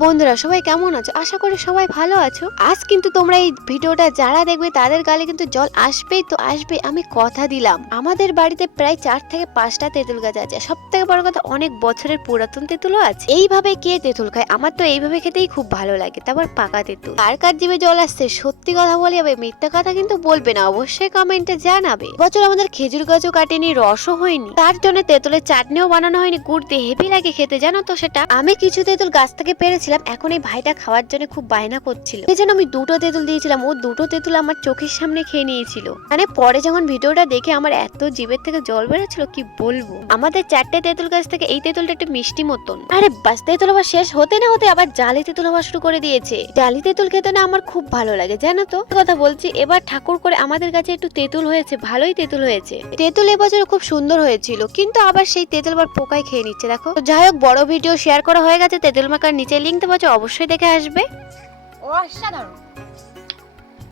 বন্ধুরা, সবাই কেমন আছো? আশা করি সবাই ভালো আছো। আজ কিন্তু তোমরা এই ভিডিওটা যারা দেখবে, তাদের গালে কিন্তু জল আসবেই তো আসবে আমি কথা দিলাম। আমাদের বাড়িতে প্রায় চার থেকে পাঁচটা তেঁতুল গাছ আছে। সব থেকে বড় কথা, অনেক বছরের পুরাতন তেঁতুলও আছে। এইভাবে কে তেঁতুল খায়? আমার তো এইভাবে খেতেই খুব ভালো লাগে। তারপর পাকা তেঁতুল। কার কার জীবে জল আসছে? সত্যি কথা বলে যাবে মিথ্যা কথা কিন্তু বলবে না। অবশ্যই কমেন্টে জানাবে। বছর আমাদের খেজুর গাছও কাটেনি, রসও হয়নি। তার জন্য তেঁতুলের চাটনিও বানানো হয়নি। গুড় দিয়ে হেভি লাগে খেতে, জানো তো সেটা? আমি কিছু তেঁতুল গাছ থেকে পেরেছিলাম এখন এই ভাইটা খাওয়ার জন্য খুব বায়না করছিল। এই আমি দুটো তেঁতুল দিয়েছিলাম, ও দুটো তেঁতুল আমার চোখের সামনে খেয়ে নিয়েছিল। মানে পরে যখন ভিডিওটা দেখে আমার এত জীবের থেকে জল বেরোচ্ছিল, কি বলব? আমাদের চারটে তেঁতুল গাছ থেকে এই তেঁতুলটা একটু মিষ্টি মতন। আরে বাস, তেঁতুল আবার শেষ হতে না হতে আবার জালি তেঁতুল হওয়া শুরু করে দিয়েছে। জালি তেঁতুল খেতে না আমার খুব ভালো লাগে, জানো তো? কথা বলছি, এবার ঠাকুর করে আমাদের কাছে একটু তেঁতুল হয়েছে, ভালোই তেঁতুল হয়েছে। তেঁতুল এবছর খুব সুন্দর হয়েছিল, কিন্তু আবার সেই তেঁতুল আবার পোকায় খেয়ে নিচ্ছে, দেখো? যাই হোক, বড় ভিডিও শেয়ার করা হয়ে গেছে, তেঁতুল মাখার নিচে লিঙ্ক দেওয়া অবশ্যই দেখে আসবে। অসাধারণ।